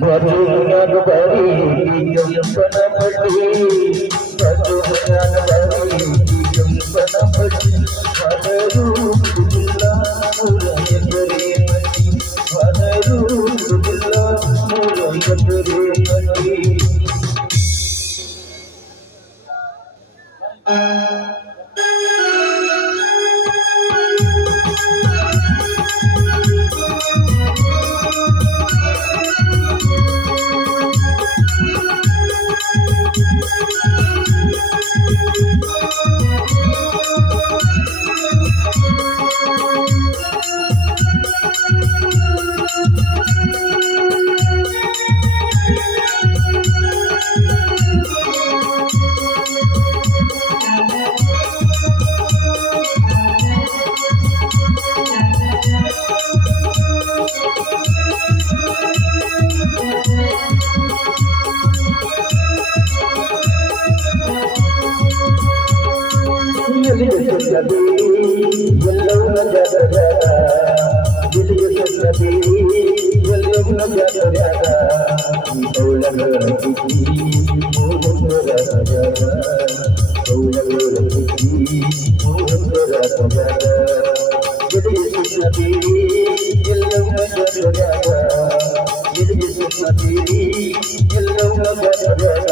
ಬರುಣಗ ಬರಿ ಕೆಂಪನ ಬಡಿ ಬರುಣಗ ಎಲ್ಲಿರುತ್ತದೆ ಎಲ್ಲವನ್ನ ಜಗದ ಎಲ್ಲಿರುತ್ತದೆ ಎಲ್ಲವನ್ನ ಜಗದ ಕೌಲಗಳ ಕಿಕ್ಕಿ ಮೋಹರ ಜಗ ಕೌಲಗಳ ಕಿಕ್ಕಿ ಮೋಹರ ಜಗ ಎಲ್ಲಿರುತ್ತದೆ ಎಲ್ಲವನ್ನ ಜಗದ ಎಲ್ಲಿರುತ್ತದೆ ಎಲ್ಲವನ್ನ ಜಗದ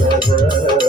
together.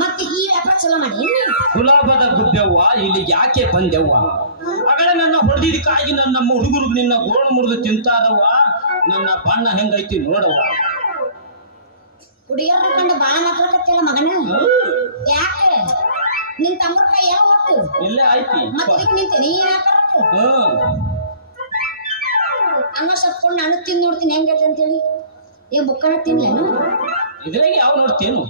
ಮತ್ತೆ ಈ ವ್ಯಾಪಾರ ಚಲೋ ಮಾಡಿ ಗುಲಾಬದ ಗುಬ್ಬೆವ್ವ ಇಲ್ಲಿ ಯಾಕೆ ಬಂದೆವ್ವ? ಅಗಳೆ ನನ್ನ ಹೊಡೆದಿದ್ದಕ್ಕಾಗಿ ನನ್ನ ನಮ್ಮ ಹುಡುಗರು ನಿನ್ನ ಗೋಣ ಮುರಿದು ತಿಂತಾರವ್ವ. ನನ್ನ ಬಣ್ಣ ಹೆಂಗೈತಿ ನೋಡವ್ವ. ಹುಡುಗಿಯರ ಕಂಡು ಬಾಳ ಮಾತಾಡಕತ್ತಿಲ್ಲ ಮಗನ? ಯಾಕೆ? ನಿನ್ ತಮ್ಮರ ಕೈ ಎಲ್ಲ ಹೋಗ್ತು ಇಲ್ಲೇ ಐತಿ ಮತ್ತೆ ನಿಂತೆ ನೀ ಹ್ಮ್ ಅನ್ನ ಸತ್ಕೊಂಡು ನಾನು ತಿಂದು ನೋಡ್ತೀನಿ ಹೆಂಗೈತೆ ಅಂತೇಳಿ. ಏ ಬುಕ್ಕನ ತಿನ್ಲೇನು? ಇದ್ರಾಗ ಯಾವ ನೋಡ್ತೇನು?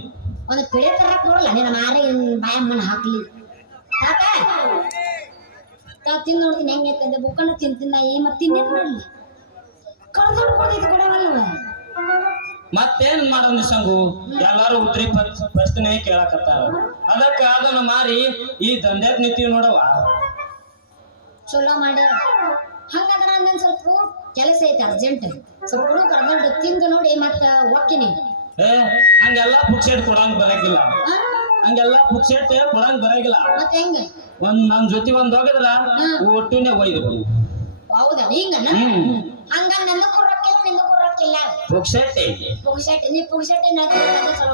ಒಂದು ಪಿಳೆ ತರಕ್ ನೋಡಲ್ಲ ನಿನ್ನ ಮಾರಿ ಬಾಯಮ್ಮನ ಹಾಕ್ಲಿ. ತಾತ? ತಿಂದು ನೋಡ್ತೀನಿ ಹೆಂಗೈತೆ ಅಂತ ಬುಕ್ಕನ ತಿಂತೀನಿ ಏ ಮತ್ತೆ ತಿನ್ನೇನ್ ಮಾಡಲಿ? ಕಳ್ದೊಡ್ ಕೊಡೈತೆ ಕೊಡವಲ್ಲವ ಮತ್ತೇನ್ ಮಾಡೋಣ ಸಂಗು ಎಲ್ಲಾರು ಉತ್ರಿ ಪ- ಪ್ರಶ್ನೆ ಕೇಳಕತ್ತಾರ. ಅದಕ್ಕ ಅದನ್ನ ಮಾರಿ ಈ ದಂಧೆ ನಿಂತೀವಿ ನೋಡವ ಚಲೋ ಮಾಡ. ಹಂಗಂದ್ರ ಸ್ವಲ್ಪ ಕೆಲಸ ಐತೆ ಅರ್ಜೆಂಟ್. ಸ್ವಲ್ಪ ಕೊಡು ಕರ್ಕೊಂಡು ತಿಂದು ನೋಡಿ ಮತ್ತೆ ಏ ಹಂಗೆಲ್ಲ ಪುಕ್ಸೆಟ್ ಕೊಡಂಗ್ ಬರಂಗಿಲ್ಲ. ಹಂಗೆಲ್ಲ ಪುಕ್ಸೆಟ್ ಕೊಡಂಗ್ ಬರಂಗಿಲ್ಲ. ಮತ್ತೆ ಹೆಂಗ? ಒಂದ್ ನನ್ ಜೊತೆ ಒಂದ್ ಹೋಗಿದ್ರ ಒಟ್ಟುನೆ ಒಯ್ದು ಹೌದಾ? ಹಂಗ ಪುಗ್ಸೆಟ್ ನೀ ಚಲೋ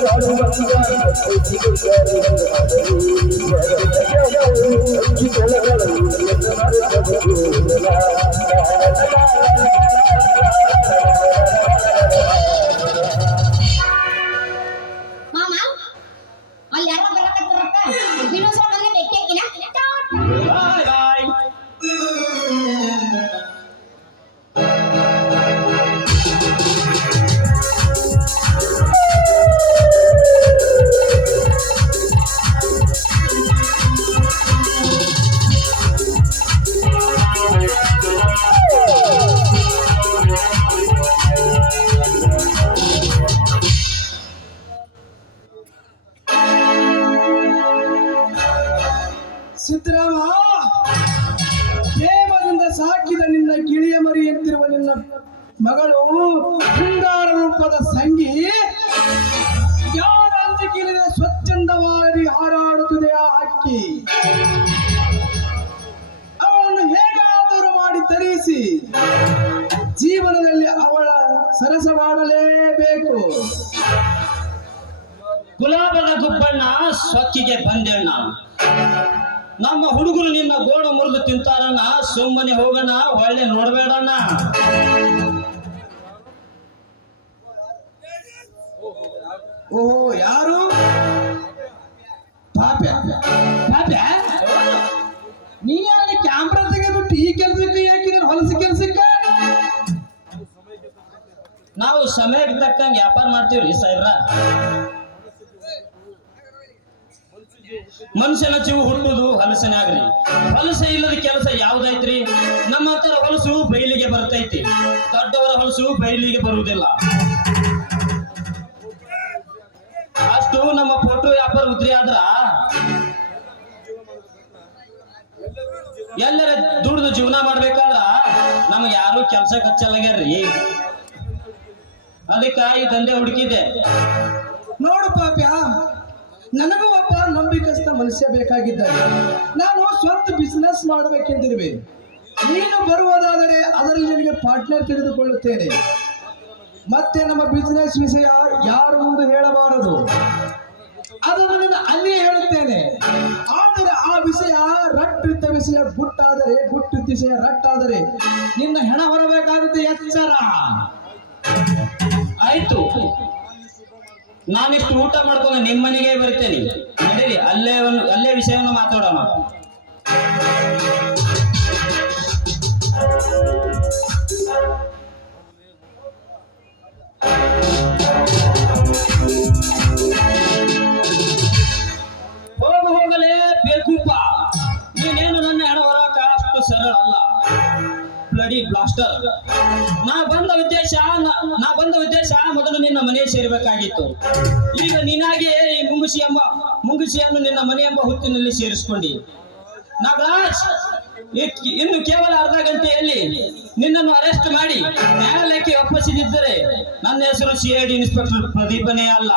I'm gonna go to the Siddarama ಪ್ರೇಮದಿಂದ ಸಾಕಿದ ನಿನ್ನ ಗಿಳಿಯ ಮರಿಯಂತಿರುವ ನಿನ್ನ ಮಗಳು ಶೃಂಗಾರ ರೂಪದ ಸಂಗಿ ಯಾರಂತ ಅಂಜಿಕಿಲಿನ ಸ್ವಚ್ಛಂದವಾಗಿ ಹಾರಾಡುತ್ತದೆ ಆ ಹಕ್ಕಿ ಅವಳನ್ನು ಹೇಗಾದರೂ ಮಾಡಿ ತರಿಸಿ, ಜೀವನದಲ್ಲಿ ಅವಳ ಸರಸ ಮಾಡಲೇಬೇಕು. ಗುಲಾಬದ ಗುಬ್ಬಣ್ಣ ಸ್ವಚ್ಛಿಗೆ ಬಂದೆಣ್ಣ. ನಮ್ಮ ಹುಡುಗರು ನಿನ್ನ ಗೋಡ ಮುರಿದು ತಿಂತಾರಣ್ಣ, ಸುಮ್ಮನೆ ಹೋಗಣ್ಣ, ಒಳ್ಳೆ ನೋಡ್ಬೇಡಣ್ಣ. ಓಹೋ, ಯಾರು? ಪಾಪ್ಯ. ಪಾಪ್ಯ? ಕ್ಯಾಮ್ರಾ ತೆಗೆದ್ಬಿಟ್ಟು ಈ ಕೆಲ್ಸಕ್ಕೆ ಹಾಕಿದ್ರೆ ಹೊಲಸ ಕೆಲ್ಸಕ್ಕೆ? ನಾವು ಸಮಯಕ್ಕೆ ತಕ್ಕಂಗೆ ವ್ಯಾಪಾರ ಮಾಡ್ತೀವ್ರಿ ಸಾಹೇಬ್ರ. ಮನುಷ್ಯನ ಜೀವ ಹುಟ್ಟುದು ಹಲಸನಾಗ್ರಿ ಹೊಲಸ ಇಲ್ಲದ ಕೆಲಸ ಯಾವ್ದೈತ್ರಿ? ನಮ್ಮ ಹತ್ರ ಹೊಲಸು ಬೈಲಿಗೆ ಬರ್ತೈತಿ. ದೊಡ್ಡವರ ಹೊಲಸು ಬೈಲಿಗೆ ಬರುವುದಿಲ್ಲ. ಅಷ್ಟು ನಮ್ಮ ಫೋಟೋ ವ್ಯಾಪಾರ ಉದ್ರಿ ಆದ್ರ ಎಲ್ಲರ ದುಡ್ದು ಜೀವನ ಮಾಡ್ಬೇಕಂದ್ರ ನಮ್ಗೆ ಯಾರು ಕೆಲ್ಸ ಕಚ್ಚಲಾಗ್ಯಾರ್ರಿ ಅದಕ್ಕ ಈ ದಂಧೆ ಹುಡುಕಿದೆ. ನೋಡು ಪಾಪ್ಯ. ನನಗೂ ಒಬ್ಬ ನಂಬಿಕಸ್ಥ ಮನುಷ್ಯ ಬೇಕಾಗಿದ್ದಾನೆ. ನಾನು ಸ್ವಂತ ಬಿಸ್ನೆಸ್ ಮಾಡಬೇಕೆಂದಿರುವೆ. ನೀನು ಬರುವುದಾದರೆ ಅದರಲ್ಲಿ ನನಗೆ ಪಾರ್ಟ್ನರ್ ತಿಳಿದುಕೊಳ್ಳುತ್ತೇನೆ ಮತ್ತೆ ನಮ್ಮ ಬಿಸ್ನೆಸ್ ವಿಷಯ ಯಾರು ಮುಂದೆ ಹೇಳಬಾರದು. ಅದನ್ನು ನಾನು ಅಲ್ಲಿ ಹೇಳುತ್ತೇನೆ. ಆದರೆ ಆ ವಿಷಯ ರಟ್ಟಿದ್ದ ವಿಷಯ ಗುಟ್ಟಾದರೆ ಗುಟ್ಟಿದ್ದ ವಿಷಯ ರಟ್ಟಾದರೆ ನಿನ್ನ ಹೆಣ ಹೊರಬೇಕಾಗುತ್ತೆ ಎಚ್ಚರ. ಆಯ್ತು. ನಾನಿಷ್ಟು ಊಟ ಮಾಡ್ಕೊಂಡು ನಿಮ್ಮ ಮನೆಗೆ ಬರ್ತೇನೆ. ನಡೀರಿ, ಅಲ್ಲೇ ಒಂದು, ಅಲ್ಲೇ ವಿಷಯವನ್ನು ಮಾತಾಡೋಣ. ಹೋಗು, ಹೋಗಲೇ ನೀನೇನು ನನ್ನ ಸರಳ ಅಲ್ಲ. ಬ್ಲಡಿ ಬ್ಲಾಸ್ಟರ್ ನಾ ಬಂದ ಉದ್ದೇಶ ನಿನ್ನ ಸೇರಬೇಕಾಗಿತ್ತು. ಈಗ ನೀನಾಗೆ ಈ ಮುಂಗುಸಿ ಎಂಬ, ಮುಂಗುಸಿಯನ್ನು ನಿನ್ನ ಮನೆ ಎಂಬ ಹುತ್ತಿನಲ್ಲಿ ಸೇರಿಸಿಕೊಂಡಿ. ನಾಗರಾಜ್ ಇನ್ನು ಕೇವಲ ಅರ್ಧ ಗಂಟೆಯಲ್ಲಿ ನಿನ್ನನ್ನು ಅರೆಸ್ಟ್ ಮಾಡಿ ನ್ಯಾಯಾಲಯಕ್ಕೆ ಒಪ್ಪಿಸಿದ್ದರೆ ನನ್ನ ಹೆಸರು ಸಿ ಐ ಡಿ ಇನ್ಸ್ಪೆಕ್ಟರ್ ಪ್ರದೀಪನೇ ಅಲ್ಲ.